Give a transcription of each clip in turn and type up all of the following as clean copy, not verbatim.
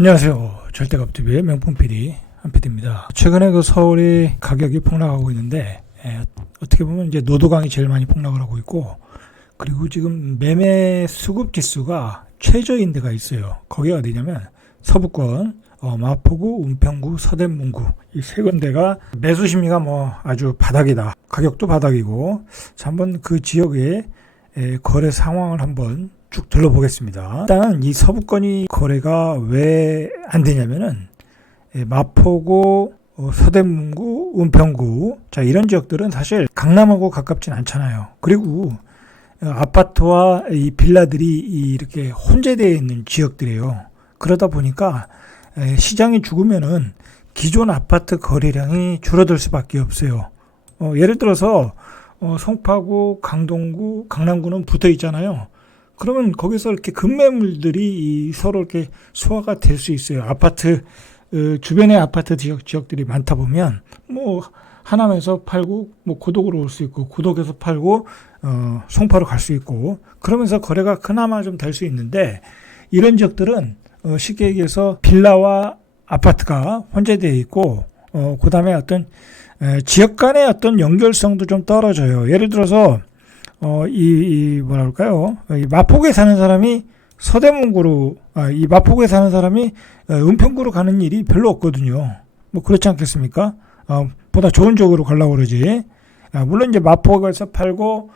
안녕하세요. 절대값TV의 명품 PD 한PD입니다. 최근에 그 서울이 가격이 폭락하고 있는데 어떻게 보면 이제 노도강이 제일 많이 폭락을 하고 있고, 그리고 지금 매매 수급 지수가 최저인 데가 있어요. 거기가 어디냐면 서부권, 마포구, 은평구, 서대문구 이 세 군데가 매수 심리가 아주 바닥이다. 가격도 바닥이고. 자, 한번 그 지역의 거래 상황을 한번 쭉 둘러보겠습니다. 일단 이 서부권이 거래가 왜 안 되냐면은 마포구, 서대문구, 은평구, 자 이런 지역들은 사실 강남하고 가깝진 않잖아요. 그리고 아파트와 이 빌라들이 이렇게 혼재되어 있는 지역들이에요. 그러다 보니까 시장이 죽으면은 기존 아파트 거래량이 줄어들 수밖에 없어요. 예를 들어서 송파구, 강동구, 강남구는 붙어 있잖아요. 그러면 거기서 이렇게 급매물들이 서로 이렇게 소화가 될 수 있어요. 아파트 주변의 아파트 지역들이 많다 보면 하남에서 팔고 고덕으로 올 수 있고, 고덕에서 팔고 송파로 갈 수 있고, 그러면서 거래가 그나마 좀 될 수 있는데, 이런 지역들은 쉽게 얘기해서 빌라와 아파트가 혼재되어 있고, 그 다음에 어떤 지역 간의 어떤 연결성도 좀 떨어져요. 예를 들어서 이 마포구에 사는 사람이 서대문구로, 이 마포구에 사는 사람이 은평구로 가는 일이 별로 없거든요. 그렇지 않겠습니까? 보다 좋은 쪽으로 가려고 그러지. 물론 이제 마포구에서 팔고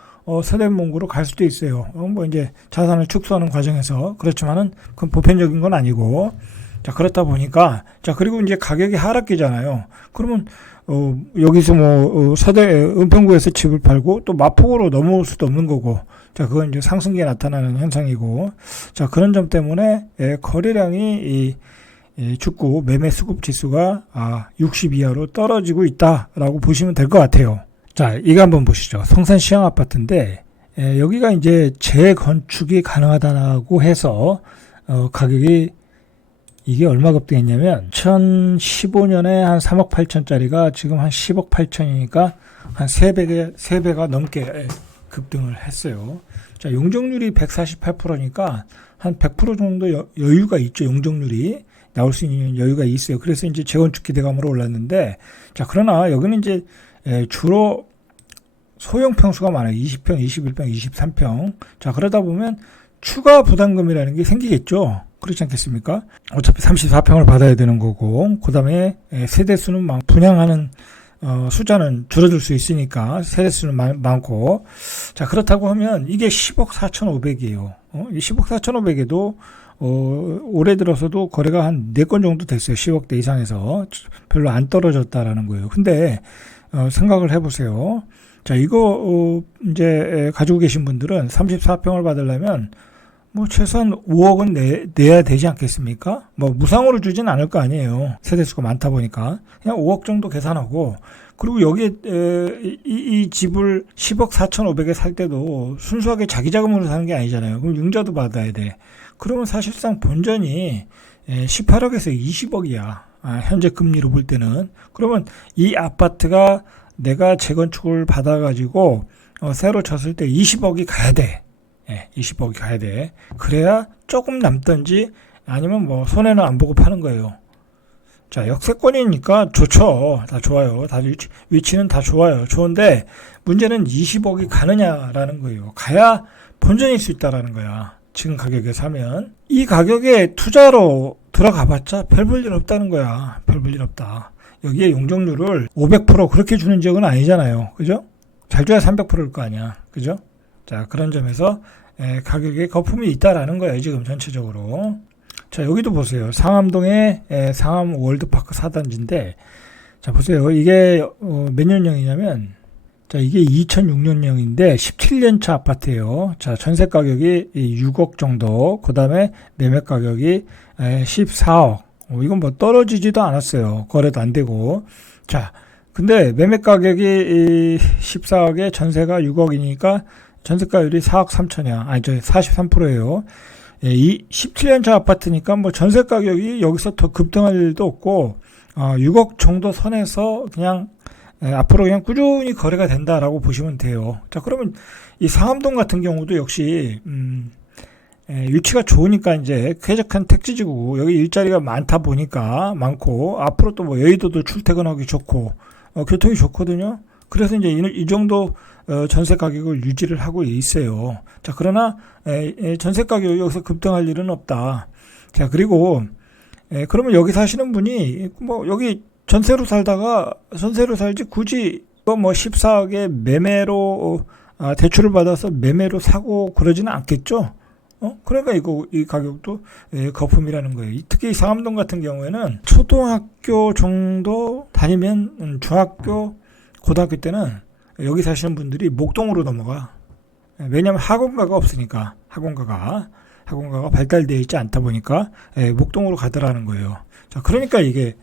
서대문구로 갈 수도 있어요. 이제 자산을 축소하는 과정에서. 그렇지만은 그건 보편적인 건 아니고. 자, 그렇다 보니까, 자, 그리고 이제 가격이 하락기잖아요. 그러면 여기서 은평구에서 집을 팔고 또 마포구로 넘어올 수도 없는 거고, 자, 그건 이제 상승기에 나타나는 현상이고, 자, 그런 점 때문에 거래량이 죽고 매매 수급 지수가 60 이하로 떨어지고 있다라고 보시면 될 것 같아요. 자, 이거 한번 보시죠. 성산 시향 아파트인데, 여기가 이제 재건축이 가능하다고 해서 가격이 이게 얼마 급등했냐면 2015년에 한 3억 8천짜리가 지금 한 10억 8천이니까 한 3배가 넘게 급등을 했어요. 자, 용적률이 148%니까 한 100% 정도 여유가 있죠. 용적률이 나올 수 있는 여유가 있어요. 그래서 이제 재건축 기대감으로 올랐는데, 자, 그러나 여기는 이제 주로 소형 평수가 많아요. 20평, 21평, 23평. 자, 그러다 보면 추가 부담금이라는 게 생기겠죠. 그렇지 않겠습니까? 어차피 34평을 받아야 되는 거고, 그 다음에 세대수는 분양하는 숫자는 줄어들 수 있으니까 세대수는 많고, 자, 그렇다고 하면 이게 10억 4,500이에요. 이 10억 4,500에도 올해 들어서도 거래가 한 4건 정도 됐어요. 10억대 이상에서 별로 안 떨어졌다라는 거예요. 근데 생각을 해보세요. 자, 이거 이제 가지고 계신 분들은 34평을 받으려면 최소한 5억은 내야 되지 않겠습니까? 무상으로 주진 않을 거 아니에요. 세대수가 많다 보니까. 그냥 5억 정도 계산하고, 그리고 여기에, 이 집을 10억 4,500에 살 때도 순수하게 자기 자금으로 사는 게 아니잖아요. 그럼 융자도 받아야 돼. 그러면 사실상 본전이 18억에서 20억이야. 현재 금리로 볼 때는. 그러면 이 아파트가 내가 재건축을 받아가지고, 새로 쳤을 때 20억이 가야 돼. 20억이 가야 돼. 그래야 조금 남던지, 아니면 손해는 안 보고 파는 거예요. 자, 역세권이니까 좋죠. 다 좋아요. 다 위치는 다 좋아요. 좋은데 문제는 20억이 가느냐라는 거예요. 가야 본전일 수 있다라는 거야. 지금 가격에 사면. 이 가격에 투자로 들어가 봤자 별 볼 일 없다는 거야. 별 볼 일 없다. 여기에 용적률을 500% 그렇게 주는 지역은 아니잖아요. 그죠? 잘 줘야 300%일 거 아니야. 그죠? 자, 그런 점에서 가격에 거품이 있다라는 거예요. 지금 전체적으로. 자, 여기도 보세요. 상암동의 상암 월드파크 4단지인데, 자, 보세요. 이게 몇 년형이냐면, 자, 이게 2006년형인데 17년차 아파트예요. 자, 전세 가격이 6억 정도, 그 다음에 매매 가격이 14억. 이건 떨어지지도 않았어요. 거래도 안 되고. 자, 근데 매매 가격이 14억에 전세가 6억이니까 전세가율이 4억 3천이야. 43%예요. 이 17년차 아파트니까 전세 가격이 여기서 더 급등할 일도 없고, 6억 정도 선에서 그냥 앞으로 그냥 꾸준히 거래가 된다라고 보시면 돼요. 자, 그러면 이 상암동 같은 경우도 역시 위치가 좋으니까 이제 쾌적한 택지지구 여기 일자리가 많다 보니까 많고 앞으로 또 뭐 여의도도 출퇴근하기 좋고 교통이 좋거든요. 그래서 이제 이 정도 전세 가격을 유지를 하고 있어요. 자, 그러나 전세 가격이 여기서 급등할 일은 없다. 자, 그리고 그러면 여기 사시는 분이 뭐 여기 전세로 살지 굳이 뭐 14억에 매매로 대출을 받아서 매매로 사고 그러지는 않겠죠. 그러니까 이 가격도 거품이라는 거예요. 특히 상암동 같은 경우에는 초등학교 정도 다니면 중학교, 고등학교 때는 여기 사시는 분들이 목동으로 넘어가. 왜냐하면 학원가가 없으니까 학원가가 발달되어 있지 않다 보니까 목동으로 가더라는 거예요. 자, 그러니까 이게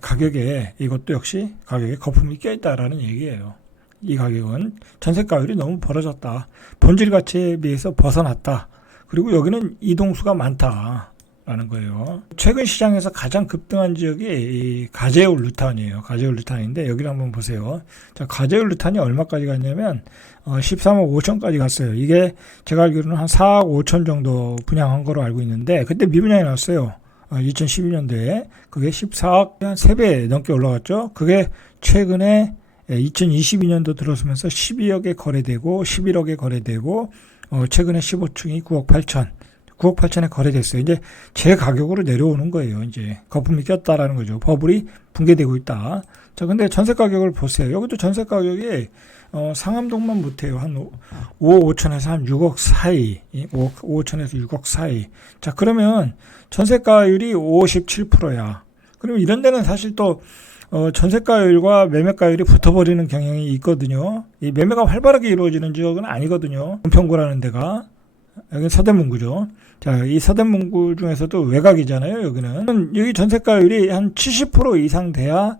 가격에 이것도 역시 가격에 거품이 껴있다라는 얘기예요. 이 가격은 전세가율이 너무 벌어졌다. 본질 가치에 비해서 벗어났다. 그리고 여기는 이동수가 많다라는 거예요. 최근 시장에서 가장 급등한 지역이 이 가제울 루타운이에요. 가제울 루타운인데 여기를 한번 보세요. 자, 가제울 루타운이 얼마까지 갔냐면 13억 5천까지 갔어요. 이게 제가 알기로는 한 4억 5천 정도 분양한 거로 알고 있는데 그때 미분양이 났어요. 2012년도에 그게 14억 한 3배 넘게 올라갔죠. 그게 최근에 2022년도 들어서면서 12억에 거래되고 11억에 거래되고 최근에 15층이 9억 8천에 거래됐어요. 이제 제 가격으로 내려오는 거예요. 이제 거품이 꼈다라는 거죠. 버블이 붕괴되고 있다. 자, 근데 전세 가격을 보세요. 여기도 전세 가격이 상암동만 못해요. 한 5억 5천에서 한 6억 사이. 5억 5천에서 6억 사이. 자, 그러면 전세가율이 57%야. 그러면 이런 데는 사실 또 전세가율과 매매가율이 붙어버리는 경향이 있거든요. 이 매매가 활발하게 이루어지는 지역은 아니거든요. 은평구라는 데가. 여기는 서대문구죠. 자, 이 서대문구 중에서도 외곽이잖아요. 여기 전세가율이 한 70% 이상 돼야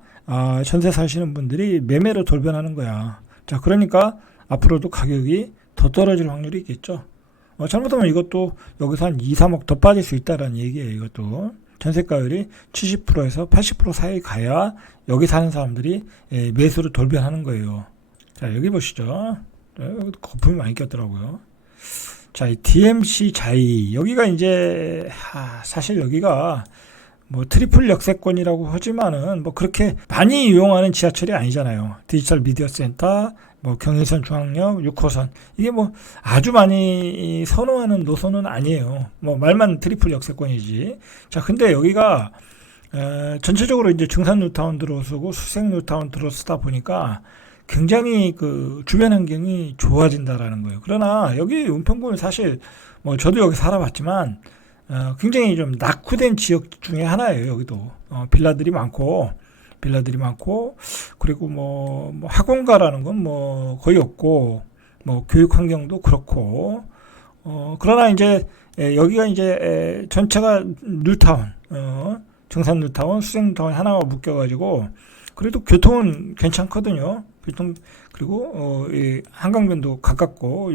전세 사시는 분들이 매매로 돌변하는 거야. 자, 그러니까 앞으로도 가격이 더 떨어질 확률이 있겠죠. 잘못하면 이것도 여기서 한 2, 3억 더 빠질 수 있다는 얘기예요. 이것도. 전세가율이 70%에서 80% 사이 가야 여기 사는 사람들이 매수로 돌변하는 거예요. 자, 여기 보시죠. 여기도 거품이 많이 꼈더라고요. 자, 이 DMC 자이. 여기가 이제, 사실 여기가 뭐 트리플 역세권이라고 하지만은 뭐 그렇게 많이 이용하는 지하철이 아니잖아요. 디지털 미디어 센터, 뭐 경의선 중앙역 6호선. 이게 뭐 아주 많이 선호하는 노선은 아니에요. 뭐 말만 트리플 역세권이지. 자, 근데 여기가 전체적으로 이제 증산 뉴타운 들어서고 수생 뉴타운 들어서다 보니까 굉장히 그 주변 환경이 좋아진다라는 거예요. 그러나 여기 은평구는 사실 뭐 저도 여기 살아봤지만 굉장히 좀 낙후된 지역 중에 하나예요. 여기도 빌라들이 많고 그리고 뭐 학원가라는 건 뭐 거의 없고 뭐 교육 환경도 그렇고 그러나 이제 여기가 이제 전체가 뉴타운 증산 뉴타운 수생 뉴타운 하나가 묶여가지고 그래도 교통은 괜찮거든요. 그리고 이 한강변도 가깝고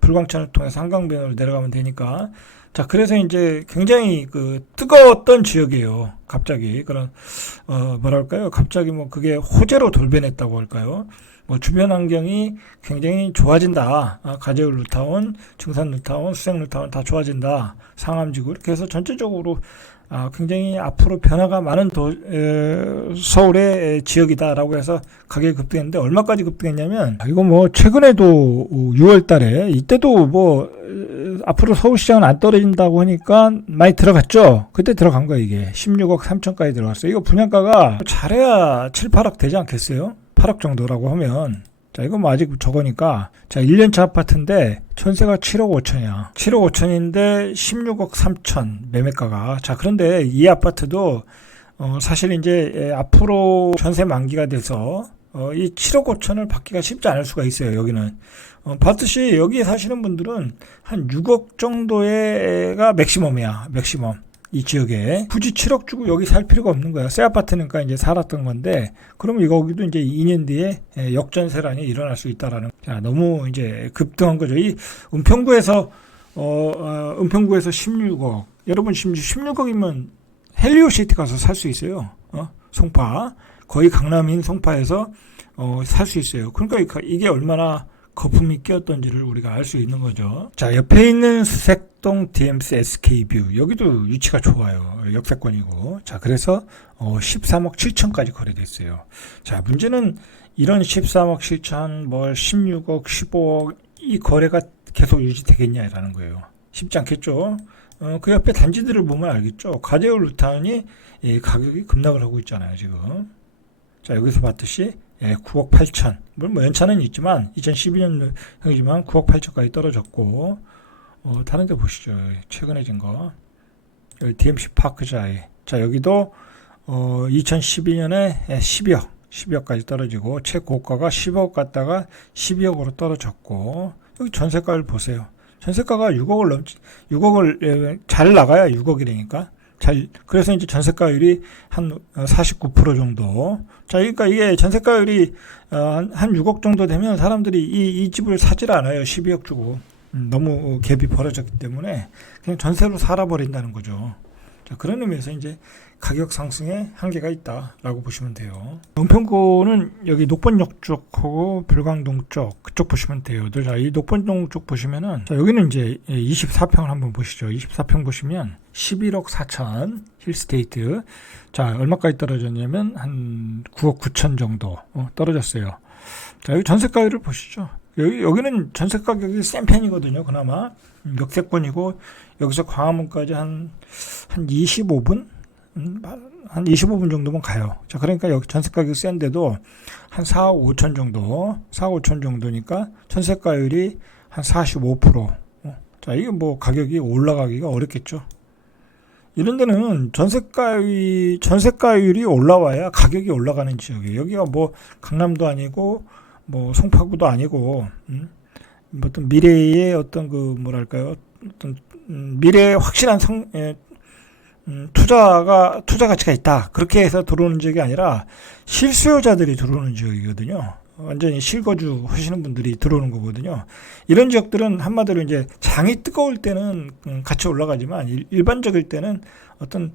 불광천을 통해서 한강변으로 내려가면 되니까. 자, 그래서 이제 굉장히 그 뜨거웠던 지역이에요. 갑자기 그런 뭐랄까요? 갑자기 뭐 그게 호재로 돌변했다고 할까요? 뭐 주변 환경이 굉장히 좋아진다. 가제울 뉴타운, 증산 뉴타운, 수생 뉴타운 다 좋아진다. 상암지구 이렇게 해서 전체적으로 굉장히 앞으로 변화가 많은 서울의 지역이다라고 해서 가격이 급등했는데 얼마까지 급등했냐면 이거 뭐 최근에도 6월 달에 이때도 뭐 앞으로 서울시장은 안 떨어진다고 하니까 많이 들어갔죠. 그때 들어간 거예요. 이게 16억 3천까지 들어갔어요. 이거 분양가가 잘해야 7, 8억 되지 않겠어요? 8억 정도라고 하면 자, 이거 뭐 아직 저거니까 자, 1년차 아파트인데 전세가 7억 5천이야. 7억 5천인데 16억 3천 매매가가. 자, 그런데 이 아파트도 사실 이제 앞으로 전세 만기가 돼서 이 7억 5천을 받기가 쉽지 않을 수가 있어요. 여기는 봤듯이 여기에 사시는 분들은 한 6억 정도가 맥시멈이야. 맥시멈. 이 지역에 굳이 7억 주고 여기 살 필요가 없는 거야. 새 아파트니까 이제 살았던 건데, 그러면 여기도 이제 2년 뒤에 역전세란이 일어날 수 있다라는. 자, 너무 이제 급등한 거죠. 이 은평구에서 16억. 여러분 지금 16억이면 헬리오시티 가서 살 수 있어요. 송파 거의 강남인 송파에서 살 수 있어요. 그러니까 이게 얼마나 거품이 끼었던지를 우리가 알 수 있는 거죠. 자, 옆에 있는 수색동 DMC SK뷰 여기도 위치가 좋아요. 역세권이고. 자, 그래서 13억 7천까지 거래됐어요. 자, 문제는 이런 13억 7천, 16억, 15억 이 거래가 계속 유지되겠냐라는 거예요. 쉽지 않겠죠. 그 옆에 단지들을 보면 알겠죠. 가재울 루탄이 가격이 급락을 하고 있잖아요, 지금. 자, 여기서 봤듯이 9억 8천. 물론 연차는 있지만 2012년형이지만 9억 8천까지 떨어졌고, 다른 데 보시죠. 최근에 진 거. 여기 DMC 파크자이. 자, 여기도 2012년에 12억까지 떨어지고 최고가가 10억 갔다가 12억으로 떨어졌고, 여기 전세가를 보세요. 전세가가 6억을 잘 나가야 6억이라니까. 그래서 이제 전세가율이 한 49% 정도. 자, 그러니까 이게 전세가율이 한 6억 정도 되면 사람들이 이 집을 사질 않아요. 12억 주고. 너무 갭이 벌어졌기 때문에 그냥 전세로 살아버린다는 거죠. 자, 그런 의미에서 이제 가격 상승에 한계가 있다라고 보시면 돼요. 은평구는 여기 녹번역 쪽하고 불광동 쪽 그쪽 보시면 돼요. 자, 이 녹번동 쪽 보시면은 자, 여기는 이제 24평을 한번 보시죠. 24평 보시면 11억 4천 힐스테이트. 자, 얼마까지 떨어졌냐면 한 9억 9천 정도 떨어졌어요. 자, 여기 전세가율을 보시죠. 여기는 전세 가격이 센 편이거든요. 그나마 역세권이고 여기서 광화문까지 한 25분? 한 25분 정도면 가요. 자, 그러니까 여기 전세 가격이 센데도 한 4억 5천 정도, 4억 5천 정도니까 전세가율이 한 45%. 자, 이게 뭐 가격이 올라가기가 어렵겠죠. 이런 데는 전세가율이 올라와야 가격이 올라가는 지역이에요. 여기가 뭐 강남도 아니고 뭐 송파구도 아니고 어떤 미래의 어떤 그 뭐랄까요, 어떤 미래의 확실한 투자 가치가 있다 그렇게 해서 들어오는 지역이 아니라 실수요자들이 들어오는 지역이거든요. 완전히 실거주 하시는 분들이 들어오는 거거든요. 이런 지역들은 한마디로 이제 장이 뜨거울 때는 같이 올라가지만 일반적일 때는 어떤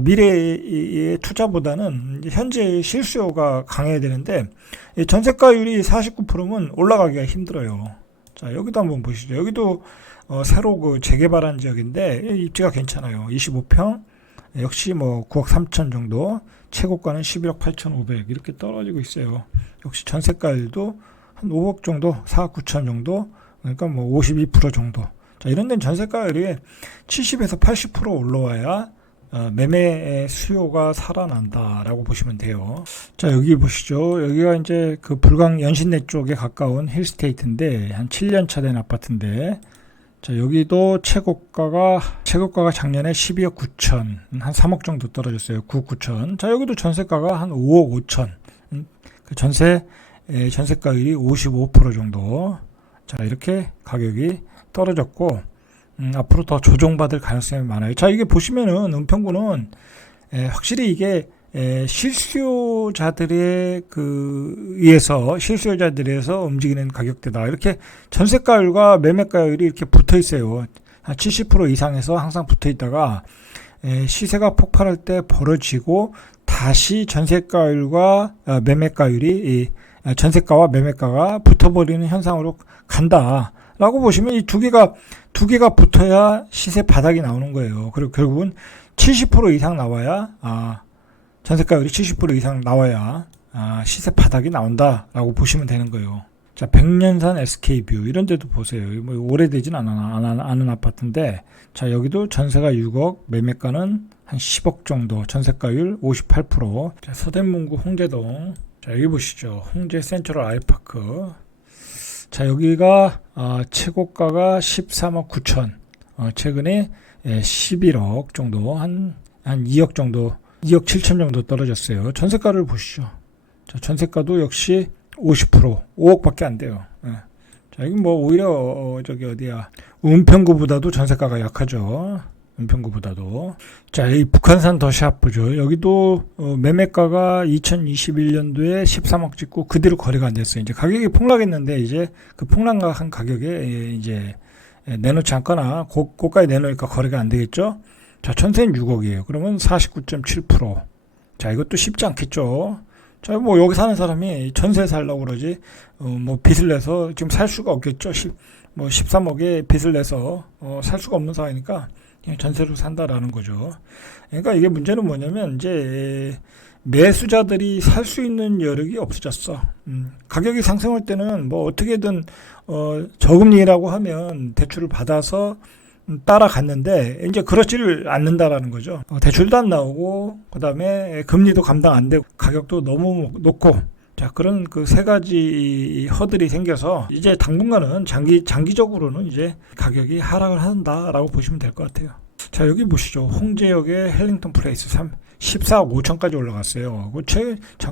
미래의 투자보다는 현재의 실수요가 강해야 되는데 전세가율이 49%면 올라가기가 힘들어요. 자, 여기도 한번 보시죠. 여기도 새로 그 재개발한 지역인데 입지가 괜찮아요. 25평 역시 뭐 9억 3천 정도, 최고가는 11억 8천5백 이렇게 떨어지고 있어요. 역시 전세가율도 한 5억 정도, 4억 9천 정도, 그러니까 뭐 52% 정도. 자, 이런 데는 전세가율이 70에서 80% 올라와야 매매 수요가 살아난다라고 보시면 돼요. 자, 여기 보시죠. 여기가 이제 그 불광 연신내 쪽에 가까운 힐스테이트인데 한 7년 차 된 아파트인데, 자, 여기도 최고가가 작년에 12억 9천, 한 3억 정도 떨어졌어요. 9억 9천. 자, 여기도 전세가가 한 5억 5천. 그 전세가율이 55% 정도. 자, 이렇게 가격이 떨어졌고, 앞으로 더 조정받을 가능성이 많아요. 자, 이게 보시면은 은평구는 확실히 이게 실수요자들에 의해서 움직이는 가격대다. 이렇게 전세가율과 매매가율이 이렇게 붙어 있어요. 한 70% 이상에서 항상 붙어 있다가 시세가 폭발할 때 벌어지고 다시 전세가율과 매매가율이 전세가와 매매가가 붙어버리는 현상으로 간다라고 보시면 이 두 개가 붙어야 시세 바닥이 나오는 거예요. 그리고 결국은 70% 이상 나와야 전세가율이 70% 이상 나와야 시세 바닥이 나온다라고 보시면 되는 거예요. 자, 백년산 SK뷰 이런 데도 보세요. 뭐 오래되진 않은 아파트인데, 자, 여기도 전세가 6억, 매매가는 한 10억 정도, 전세가율 58%. 자, 서대문구 홍제동. 자, 여기 보시죠. 홍제 센트럴 아이파크. 자, 여기가 최고가가 13억 9천. 최근에 11억 정도, 한 2억 정도, 2억 7천 정도 떨어졌어요. 전세가를 보시죠. 자, 전세가도 역시 50%, 5억밖에 안 돼요. 자, 이건 뭐 오히려 은평구보다도 전세가가 약하죠. 은평구보다도. 자, 이 북한산 더샵 보죠. 여기도 매매가가 2021년도에 13억 찍고 그대로 거래가 안 됐어요. 이제 가격이 폭락했는데 이제 그 폭락한 가격에 이제 내놓지 않거나 고가에 내놓으니까 거래가 안 되겠죠. 자, 전세는 6억이에요. 그러면 49.7%. 자, 이것도 쉽지 않겠죠. 자, 뭐 여기 사는 사람이 전세 살려고 그러지, 뭐 빚을 내서 지금 살 수가 없겠죠. 뭐 13억에 빚을 내서 살 수가 없는 상황이니까 그냥 전세로 산다라는 거죠. 그러니까 이게 문제는 뭐냐면 이제 매수자들이 살 수 있는 여력이 없어졌어. 가격이 상승할 때는 뭐 어떻게든 저금리라고 하면 대출을 받아서 따라갔는데 이제 그렇지를 않는다라는 거죠. 대출도 안 나오고 그다음에 금리도 감당 안 되고 가격도 너무 높고, 자, 그런 그 세 가지 허들이 생겨서 이제 당분간은 장기적으로는 이제 가격이 하락을 한다라고 보시면 될 것 같아요. 자, 여기 보시죠. 홍제역의 헬링턴 플레이스 14억 5천까지 올라갔어요.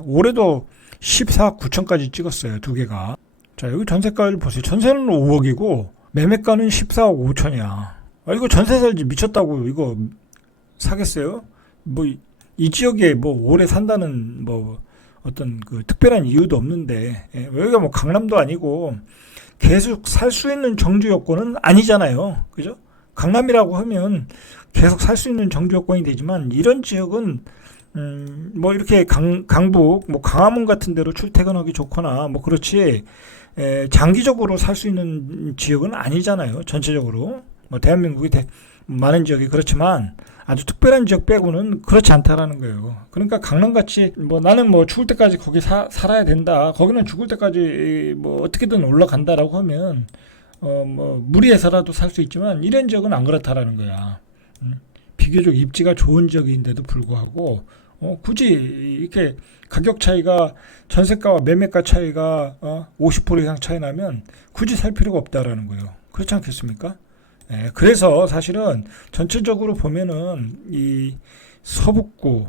올해도 14억 9천까지 찍었어요. 두 개가. 자, 여기 전세가를 보세요. 전세는 5억이고 매매가는 14억 5천이야. 이거 전세 살지 미쳤다고 이거 사겠어요? 뭐 이 지역에 뭐 오래 산다는 뭐 어떤 그 특별한 이유도 없는데, 여기가 뭐 강남도 아니고 계속 살 수 있는 정주 요건은 아니잖아요. 그죠? 강남이라고 하면 계속 살 수 있는 정주 요건이 되지만 이런 지역은 뭐 이렇게 강북 뭐 강화문 같은 데로 출퇴근하기 좋거나 뭐 그렇지, 장기적으로 살 수 있는 지역은 아니잖아요. 전체적으로 뭐 대한민국이 많은 지역이 그렇지만 아주 특별한 지역 빼고는 그렇지 않다라는 거예요. 그러니까 강남같이 뭐 나는 뭐 죽을 때까지 거기 살아야 된다, 거기는 죽을 때까지 뭐 어떻게든 올라간다라고 하면 뭐 무리해서라도 살 수 있지만 이런 지역은 안 그렇다라는 거야. 비교적 입지가 좋은 지역인데도 불구하고 굳이 이렇게 가격 차이가, 전세가와 매매가 차이가 50% 이상 차이 나면 굳이 살 필요가 없다라는 거예요. 그렇지 않겠습니까? 그래서 사실은 전체적으로 보면은 이 서북구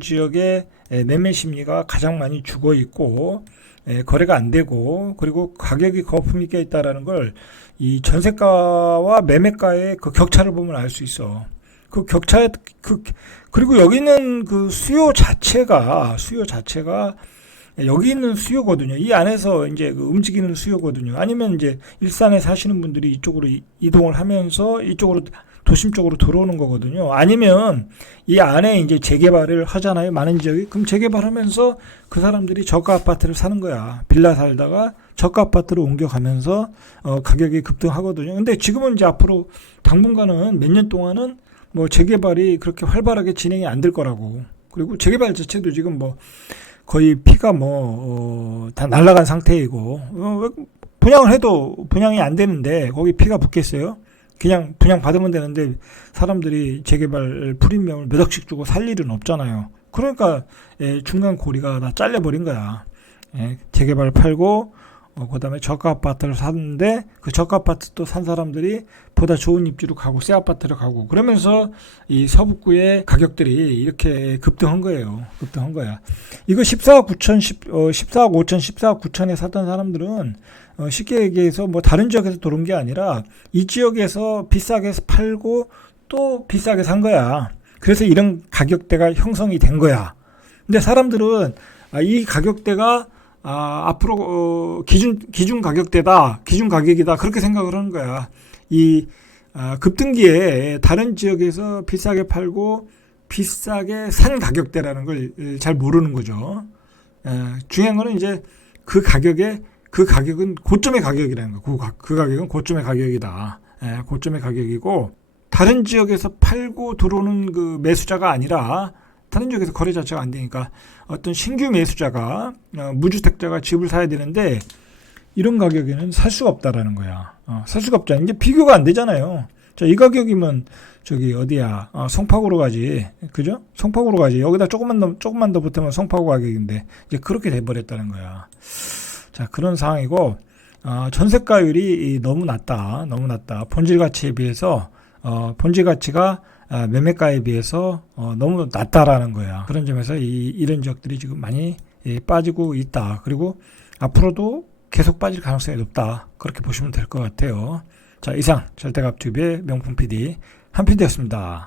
지역의 매매 심리가 가장 많이 죽어 있고, 거래가 안 되고, 그리고 가격이 거품이 껴 있다라는 걸 이 전세가와 매매가의 그 격차를 보면 알 수 있어. 그 격차, 그리고 여기 있는 그 수요 자체가 여기 있는 수요거든요. 이 안에서 이제 그 움직이는 수요거든요. 아니면 이제 일산에 사시는 분들이 이쪽으로 이동을 하면서 이쪽으로 도심 쪽으로 들어오는 거거든요. 아니면 이 안에 이제 재개발을 하잖아요. 많은 지역이. 그럼 재개발하면서 그 사람들이 저가 아파트를 사는 거야. 빌라 살다가 저가 아파트로 옮겨가면서 가격이 급등하거든요. 근데 지금은 이제 앞으로 당분간은 몇 년 동안은 뭐 재개발이 그렇게 활발하게 진행이 안 될 거라고. 그리고 재개발 자체도 지금 뭐 거의 피가 다 날아간 상태이고, 분양을 해도 분양이 안 되는데 거기 피가 붙겠어요? 그냥 분양 받으면 되는데 사람들이 재개발 프리미엄을 몇 억씩 주고 살 일은 없잖아요. 그러니까 중간 고리가 다 잘려버린 거야. 재개발 팔고 그 다음에 저가 아파트를 샀는데 그 저가 아파트 또 산 사람들이 보다 좋은 입지로 가고 새 아파트로 가고, 그러면서 이 서북구의 가격들이 이렇게 급등한 거예요. 급등한 거야. 이거 14억 5천, 14억 9천에 샀던 사람들은 쉽게 얘기해서 뭐 다른 지역에서 들어온 게 아니라 이 지역에서 비싸게 팔고 또 비싸게 산 거야. 그래서 이런 가격대가 형성이 된 거야. 근데 사람들은 이 가격대가 앞으로 기준 가격대다, 기준 가격이다, 그렇게 생각을 하는 거야. 이 급등기에 다른 지역에서 비싸게 팔고 비싸게 산 가격대라는 걸 잘 모르는 거죠. 중요한 거는 이제 그 가격은 고점의 가격이라는 거. 그 가격은 고점의 가격이다. 고점의 가격이고, 다른 지역에서 팔고 들어오는 그 매수자가 아니라 다른 지역에서 거래 자체가 안 되니까 어떤 신규 매수자가, 무주택자가 집을 사야 되는데 이런 가격에는 살 수가 없다라는 거야. 살 수가 없잖아. 이제 비교가 안 되잖아요. 자, 이 가격이면 저기 어디야? 송파구로 가지. 그죠? 송파구로 가지. 여기다 조금만 더 붙으면 송파구 가격인데 이제 그렇게 돼 버렸다는 거야. 자, 그런 상황이고, 전세가율이 너무 낮다. 본질 가치에 비해서 본질 가치가 매매가에 비해서 너무 낮다라는 거야. 그런 점에서 이런 지역들이 지금 많이 빠지고 있다. 그리고 앞으로도 계속 빠질 가능성이 높다. 그렇게 보시면 될 것 같아요. 자, 이상 절대값TV의 명품 PD 한PD였습니다.